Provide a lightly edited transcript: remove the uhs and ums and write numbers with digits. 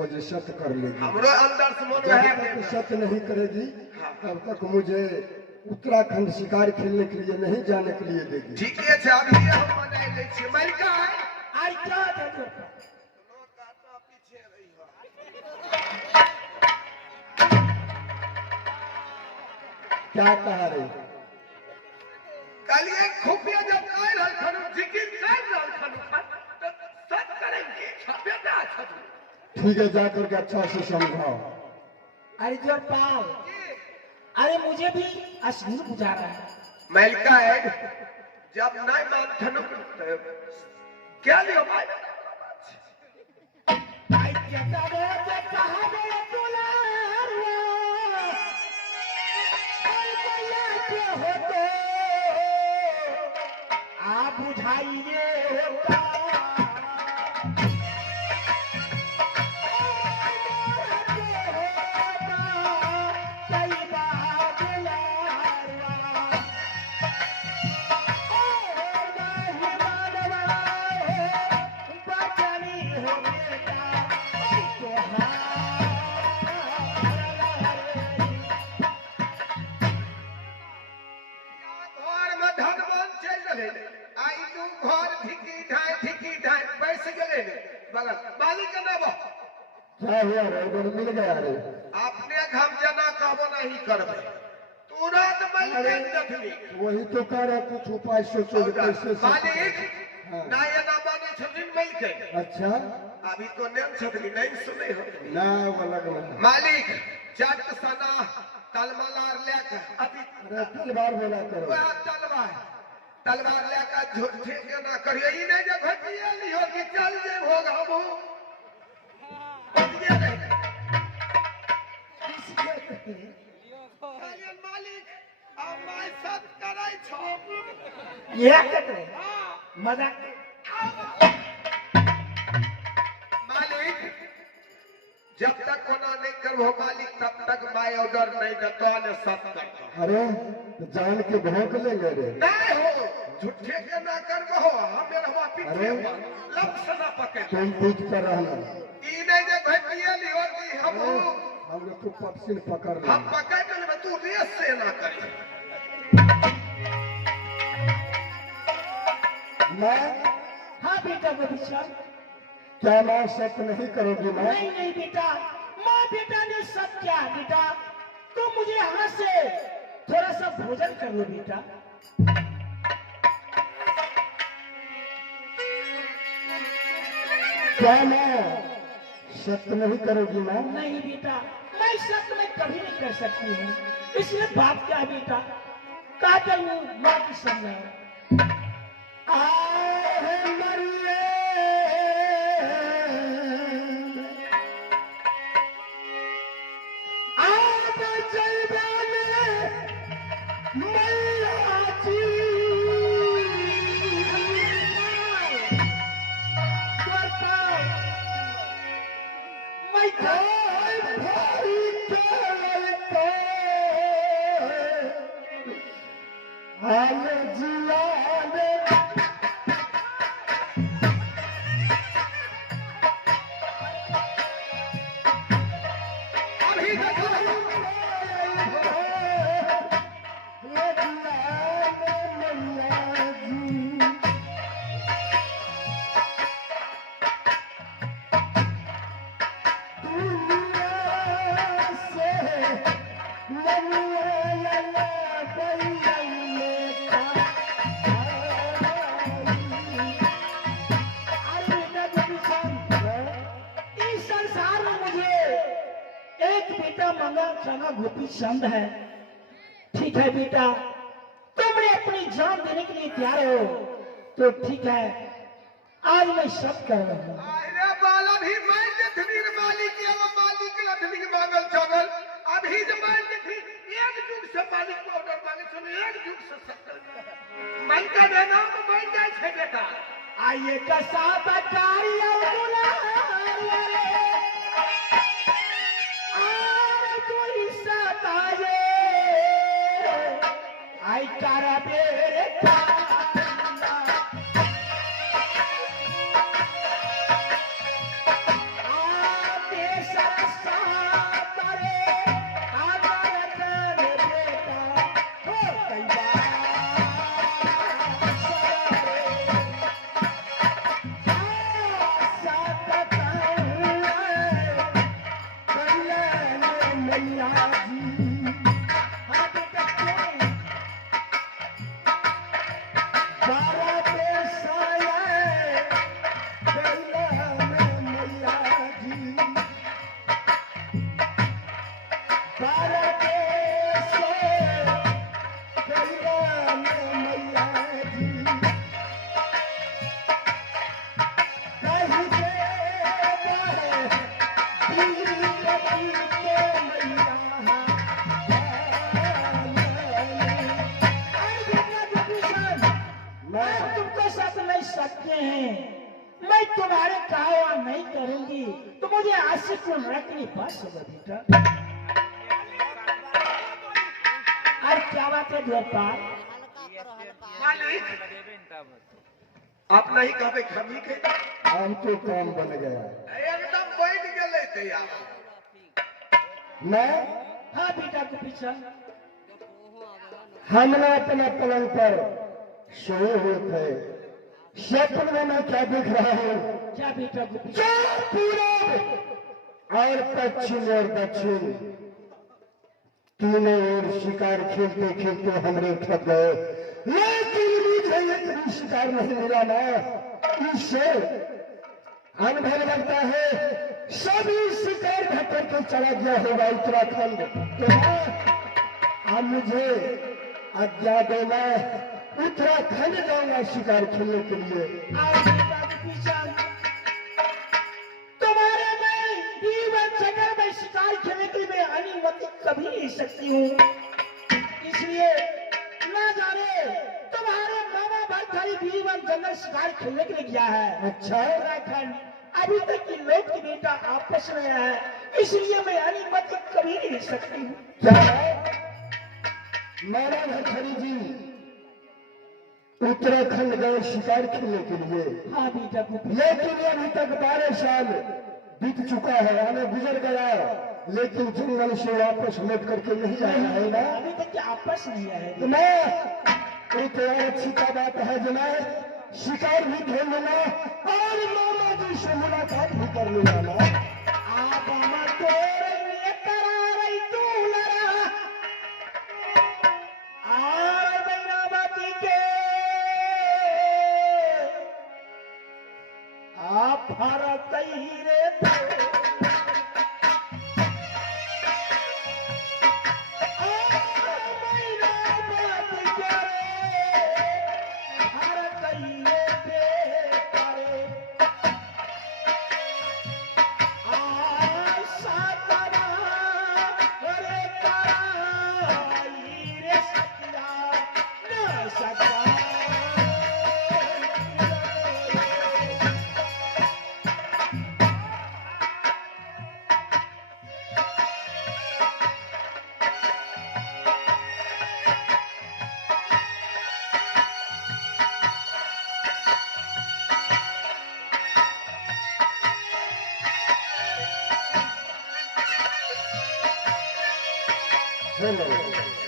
वो जो सत्य कर लेगी, हमरो अंदर से मन जब है तक सत्य नहीं करेगी तब तक मुझे उत्तराखंड शिकार खेलने के लिए नहीं जाने के लिए देगी। ठीक है अभी हम मनाई ले छी मलका आई क्या देखो पीछे रही हो क्या कहा रे? कल एक खुफिया जब कह रहल खनु जिकिर कर रहल खनु तो सत करेंगे छबे ना छबे ठीक है, जाकर के अच्छा से समझाओ। अरे जो पाल अरे मुझे भी अश्लील बुझा रहा है। मलका है जब नहीं मान खनु क्या लियो भाई आई कहता रे जे कहा रे दुलारवा कोई कोया के हो तो आ बुझाइए होता क्या हुआ रे? इधर मिल गया रे? अपने हम जना कहबो नहीं करबे तुरंत मलके देखली वही तो कह रहा, कुछ उपाय सोचो जो कैसे मालिक हाँ। ना ये ना माने छथिन मलके अच्छा अभी तो नेम छथिन नहीं सुने हो ना वो लगना मालिक जट सना तलवार लेके अभी अरे तलवार बोला करो। वह तलवार लेके झूठे के ना करियो ई नहीं जे घटिया लियो कि चल जे होगा हम मालिक अब मैं सत कराई छो ये कहते मजाक मालिक जब तक कोना नहीं करबो मालिक तब तक मैं ऑर्डर नहीं देतो ने सत करतो। अरे तो जान के भौंक लेंगे रे? नहीं हो झूठे के ना करबो हम रहवा पीछे लक्ष्य ना पकड़ तुम पीठ पर रहना, ई नहीं जे घटिया लियो कि हम लोग तो पक्षी पकड़ हम लेंगे। पकड़ ले तू रेस से ना करी मैं हाँ बेटा गोविंद क्या मैं सत्य नहीं करोगी? मैं नहीं नहीं बेटा माँ बेटा ने सब क्या बेटा तो मुझे यहाँ से थोड़ा सा भोजन कर लो बेटा। क्या मैं सत्य नहीं करोगी? मैं नहीं बेटा मैं सत्य में कभी नहीं कर सकती हूँ, इसलिए बात क्या है बेटा का करूँ माँ की समझा गोपी चंद है। ठीक है बेटा तुमने अपनी जान देने के लिए तैयार हो तो ठीक है आज मैं सब कर रहा हूँ। अरे बाला भी मैं लथनी मालिक या मालिक लथनी मांगल चावल अभी जब मैं लथनी एक जुग से मालिक को ऑर्डर मांगे सुन एक जुग से सब मन का देना मैं जाए छे बेटा आइए का साथ कार्य आई कारा बेटा तेरे मैं तुमको साथ नहीं सकते हैं, मैं तुम्हारे कावा नहीं करूंगी तो मुझे आशिक को रखनी बस होगा बेटा। अरे क्या बात है द्वारपाल? मालिक आप नहीं कहबे खमी के हम तो काम बन गया। एकदम बैठ गेले थे यार। मैं हाँ बेटा के पीछे हमने अपने पलंग पर सोए हुए थे, सपन में मैं क्या देख रहा हूँ? क्या बेटा के पीछे? चार पूरब और पश्चिम और दक्षिण तीनों ओर शिकार खेलते खेलते हमरे थक गए, लेकिन मुझे एक भी शिकार नहीं मिला ना। इससे अनुभव लगता है सभी शिकार घटर के चला गया होगा उत्तराखंड। तो अब मुझे आज्ञा देना, उत्तराखंड जाऊंगा शिकार खेलने के लिए। आओ बेटा के पीछे। तुम्हारे में जीवन जगह में शिकार खेलने के लिए मैं अनुमति कभी नहीं सकती हूँ, इसलिए ना जाने तुम्हारे मामा भाई खाली जीवन जंगल शिकार खेलने के लिए गया है। अच्छा, उत्तराखंड अभी तक की लोग की बेटा आपस में है, इसलिए मैं अनुमति कभी नहीं दे सकती हूँ। क्या है? मारा भरथरी जी उत्तराखंड गए शिकार खेलने के लिए, हाँ बेटा को पीछे। लेकिन अभी तक 12 साल बीत चुका है, आने गुजर गया, लेकिन जंगल से वापस लौट करके नहीं आया है ना। अभी तक आपस नहीं आए। तो मैं एक और अच्छी का बात है जो मैं शिकार भी खेल लूंगा और मामा जी से मुलाकात भी कर लूंगा ना। आप हमार तोरे लेकर आ रही तू लड़ा और बैनावती के आप फरक ही रे हेलो।